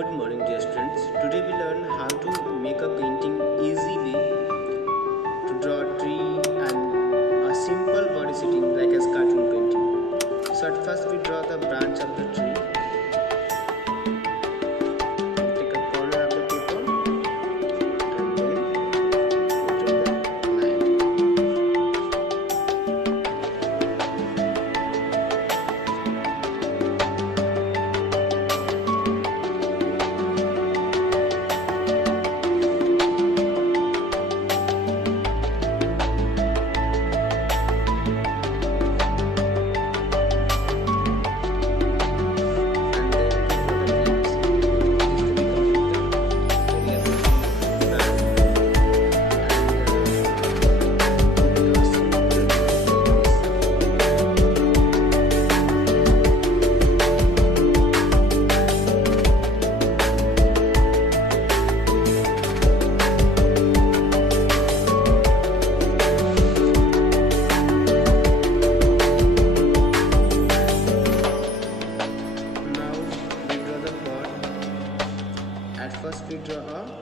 Good morning, dear students. Today we learn how to make a painting easy way to draw a tree and a simple body sitting like a cartoon painting. So at first we draw the branch of the tree. Take a corner of the paper and then we draw the line. At first we draw a